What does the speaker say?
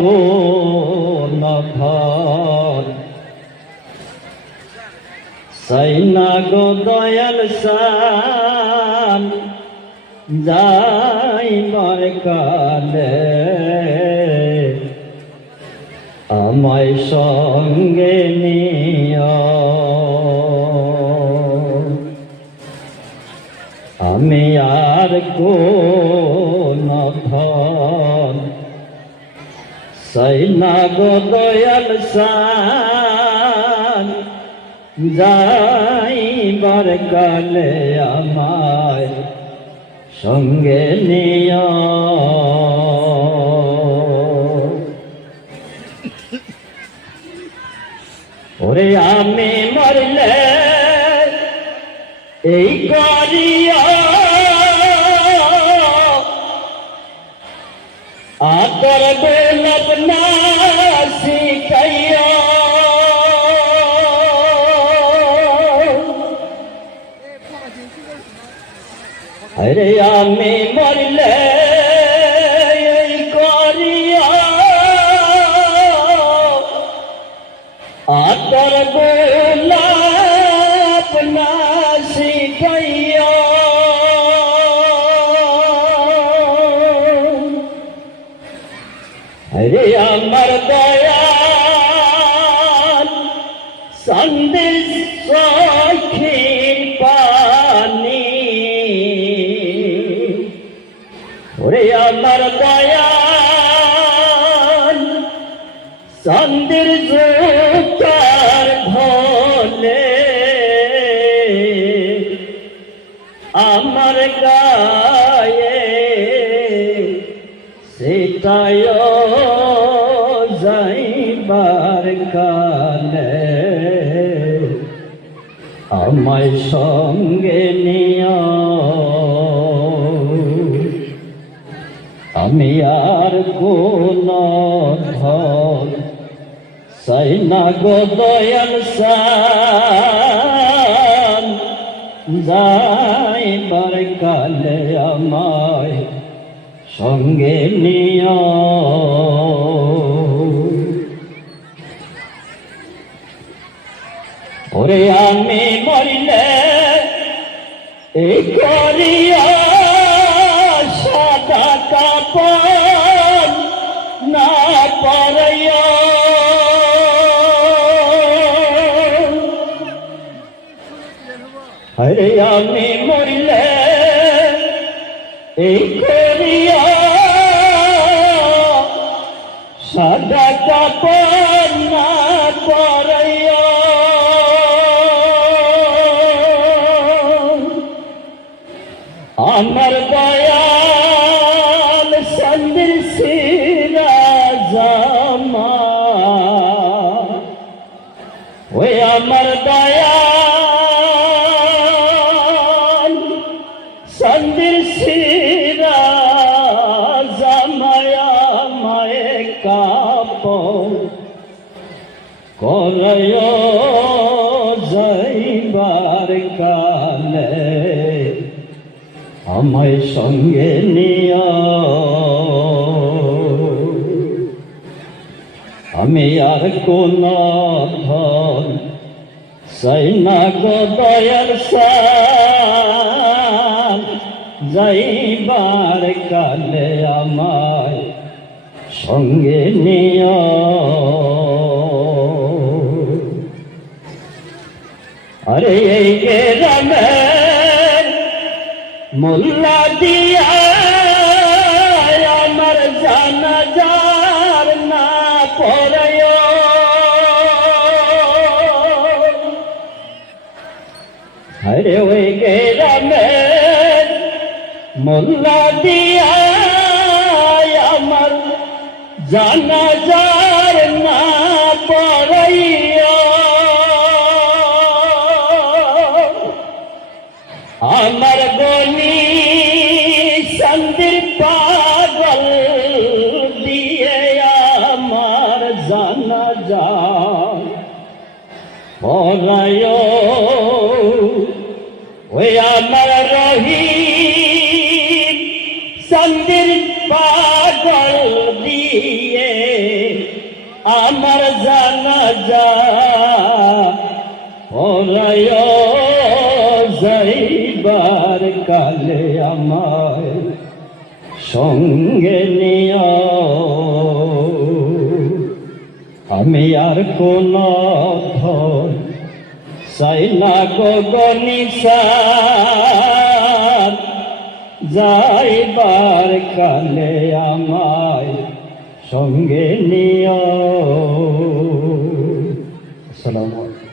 কোন ঘর সাইনা গো দয়াল সান যাইবার কালে। আমায় সঙ্গে নিয়। আমি আর কোন ধন সাইনা গো দয়াল সান। যাইবার কালে আমায় সঙ্গে নিয় ওরে আমি মরলে এই করিয়া আদর বেলত আরে আমি মরলে করিয়া আতর গোলাপ না শিখাইয়া আরে আমার দয়াল সন্দেশ জোকার ভোলে। আমার গায়ে সেটায় যাইবার কালে। আমায় সঙ্গে নিয় আমি আর কোন ধন সাইনা গো দয়াল সান। যাইবার কালে আমায় সঙ্গে নিয় ওরে আমি মরিলে এই করিয়া হরে আমি মরিলে এই করিয়া সন্দির সিরা জামায়া মায়ে কাপড় করয় যাইবার কালে আমায় সঙ্গে নিয়া। আমি আর কোন ধন সাইনা গো দয়াল সান যাইবার কালে আমায় সঙ্গে নিয়া আরে এই মোল্লা দিয়া আমার জানা যার না পড়ায়। আরে ওই মোল্লা দিয়া আমার জানা যার না পড়াইয়া। আমার গনি সন্দির পাগল দিয়ে আমার জানা যা পরায় ওই আমার জানা যা পরায় যাইবার কালে আমায় সঙ্গে নিয়া আমি আর কোন ধন চাই না গগনিসার যাইবার কালে আমায় সঙ্গে নিয় 冷漠。